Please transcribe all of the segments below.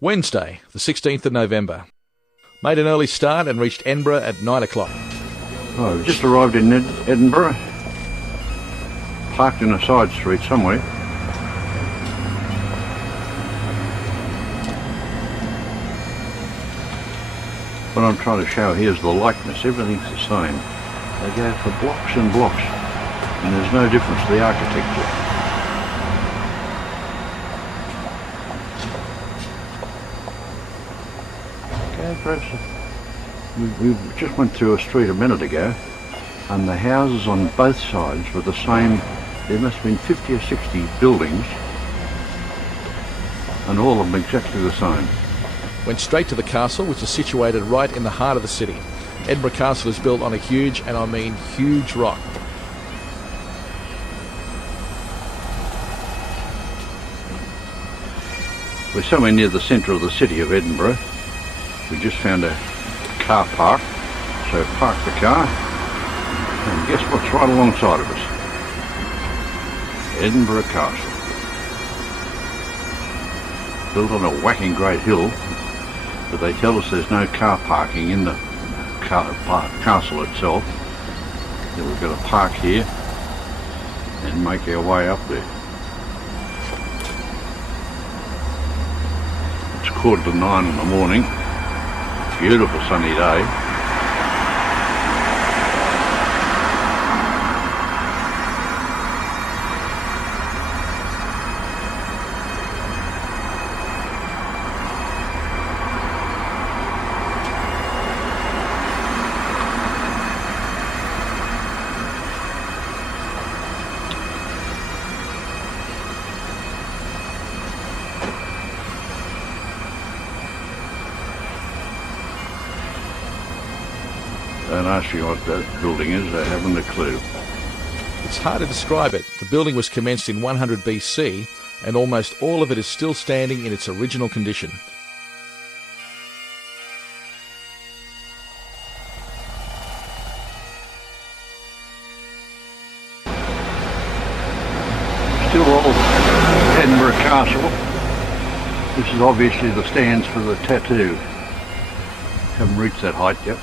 Wednesday, the 16th of November. Made an early start and reached Edinburgh at 9 o'clock. Oh, we've just arrived in Edinburgh. Parked in a side street somewhere. What I'm trying to show here is the likeness. Everything's the same. They go for blocks and blocks, and there's no difference to the architecture. Okay, perhaps we just went through a street a minute ago, and the houses on both sides were the same. There must have been 50 or 60 buildings, and all of them exactly the same. Went straight to the castle, which is situated right in the heart of the city. Edinburgh Castle is built on a huge, and I mean huge, rock. We're somewhere near the centre of the city of Edinburgh. We just found a car park, so park the car, and guess what's right alongside of us? Edinburgh Castle. Built on a whacking great hill, but they tell us there's no car parking in the castle itself. Then we've got to park here and make our way up there. It's 8:45 in the morning. Beautiful sunny day. Don't ask me what that building is, I haven't a clue. It's hard to describe it. The building was commenced in 100 BC, and almost all of it is still standing in its original condition. Still old Edinburgh Castle. This is obviously the stands for the tattoo. Haven't reached that height yet.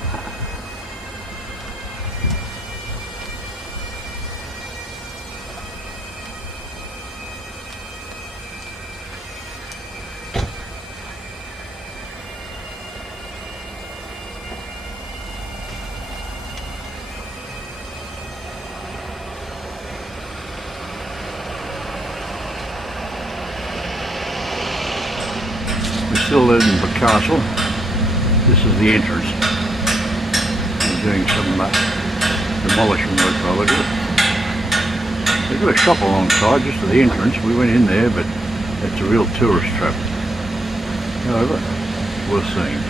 Still Edinburgh Castle. This is the entrance. They're doing some demolition work by the look of it. They've got a shop alongside just at the entrance. We went in there, but it's a real tourist trap. However, worth seeing.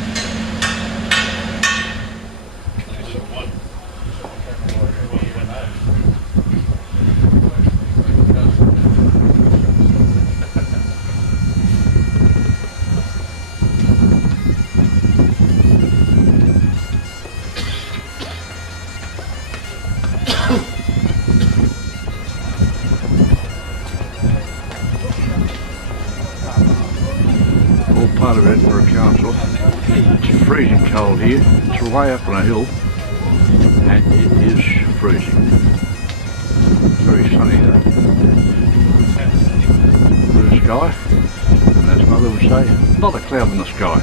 Part of Edinburgh Castle. It's freezing cold here. It's way up on a hill, and it is freezing. Very sunny though. Blue sky, and as Mother would say, not a cloud in the sky.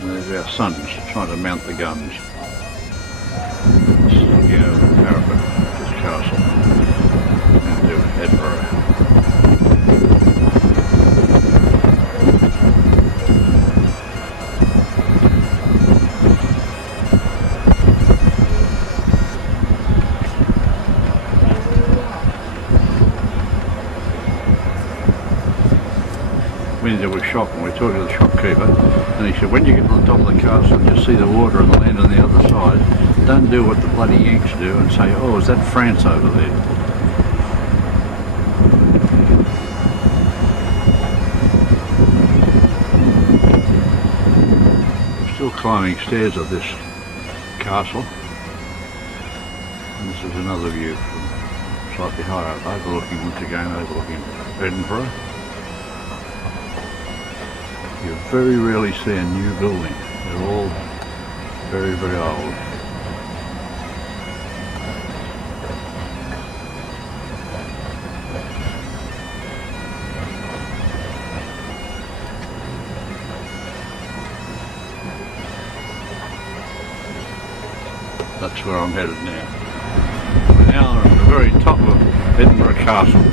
There's our sons trying to mount the guns. Sticking over the parapet of this castle into Edinburgh. Windsor was shopping. We talked to the shopkeeper, and he said, when you get to the top of the castle and you see the water and the land on the other side, don't do what the bloody Yanks do and say, oh, is that France over there? We're still climbing stairs of this castle. And this is another view from slightly higher up, overlooking, once again, overlooking Edinburgh. You very rarely see a new building. They're all very, very old. That's where I'm headed now. We're now at the very top of Edinburgh Castle.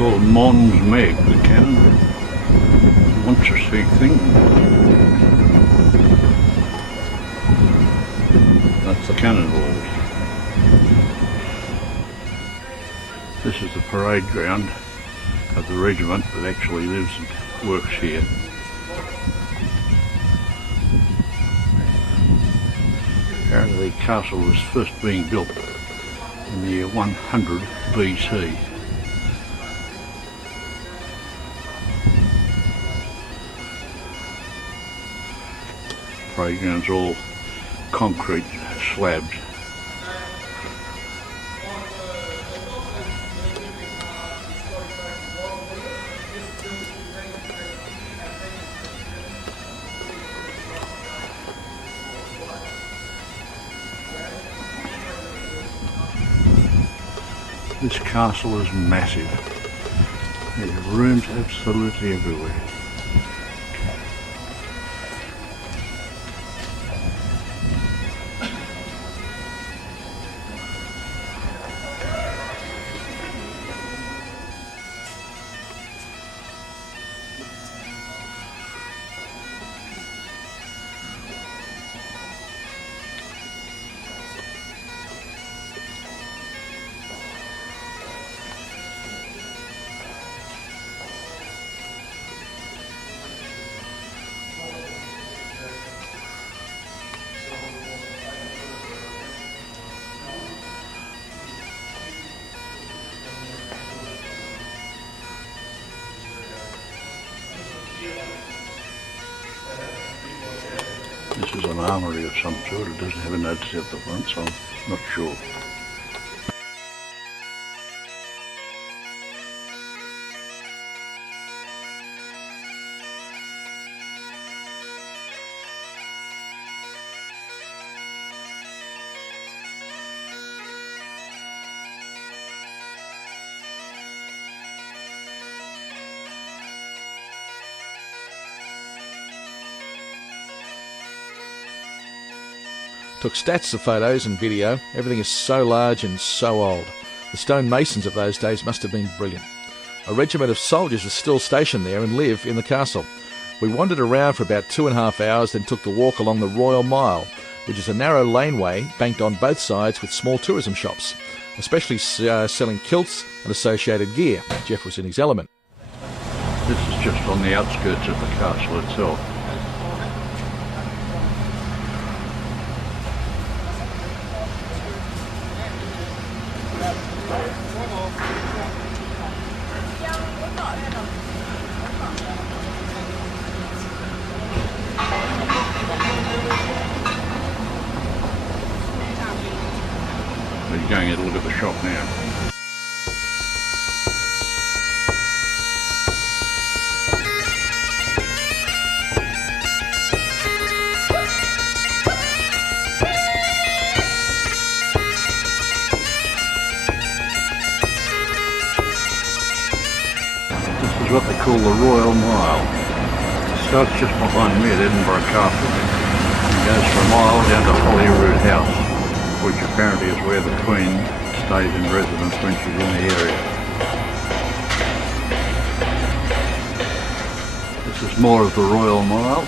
Called Mons Meg, the cannon. Interesting thing. That's the cannon balls. This is the parade ground of the regiment that actually lives and works here. Apparently the castle was first being built in the year 100 BC. Parade ground's all concrete slabs. This castle is massive. There's rooms absolutely everywhere. This is an armoury of some sort. It doesn't have a notice at the front, so I'm not sure. Took stats of photos and video. Everything is so large and so old. The stone masons of those days must have been brilliant. A regiment of soldiers is still stationed there and live in the castle. We wandered around for about 2.5 hours, then took the walk along the Royal Mile, which is a narrow laneway banked on both sides with small tourism shops, especially selling kilts and associated gear. Jeff was in his element. This is just on the outskirts of the castle itself. We're going to look at the shop now. This is what they call the Royal Mile. It starts just behind me at Edinburgh Castle and goes for a mile down to Holyrood House, which apparently is where the Queen stays in residence when she's in the area. This is more of the Royal Mile.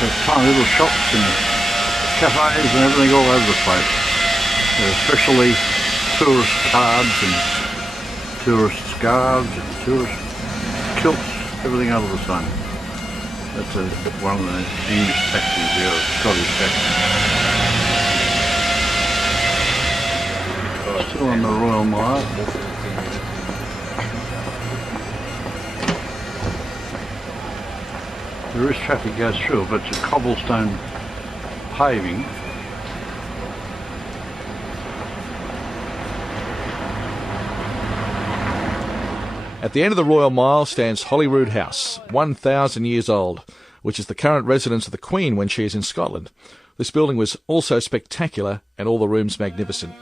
There's tiny little shops and cafes and everything all over the place. especially tourist cards and tourist scarves and tourist kilts, everything under the sun. That's one of the English factories here, or Scottish factories. Still on the Royal Mile. There is traffic goes through, but it's a cobblestone paving. At the end of the Royal Mile stands Holyrood House, 1,000 years old, which is the current residence of the Queen when she is in Scotland. This building was also spectacular and all the rooms magnificent.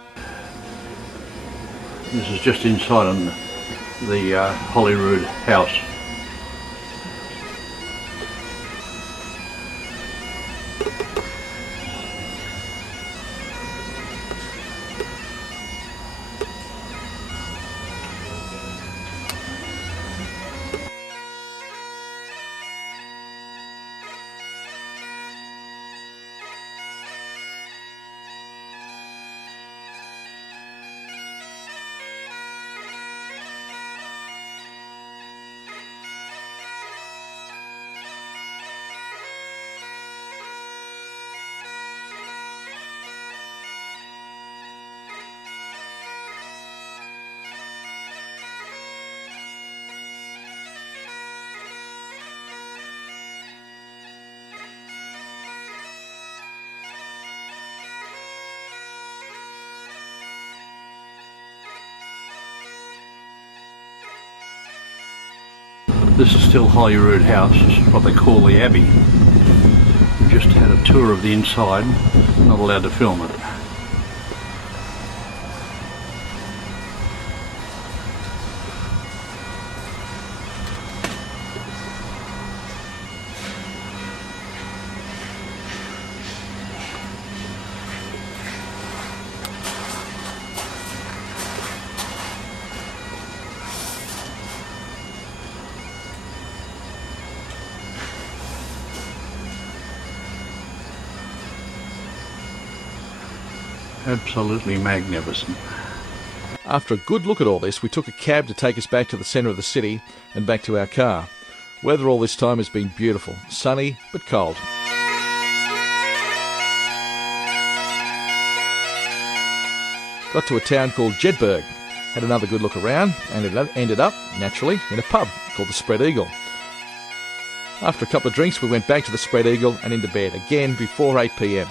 This is just inside on the Holyrood House. This is still Holyrood House. This is what they call the Abbey. We just had a tour of the inside, not allowed to film it. Absolutely magnificent. After a good look at all this, we took a cab to take us back to the centre of the city and back to our car. Weather all this time has been beautiful, sunny but cold. Got to a town called Jedburgh, had another good look around and it ended up, naturally, in a pub called the Spread Eagle. After a couple of drinks we went back to the Spread Eagle and into bed, again before 8 p.m.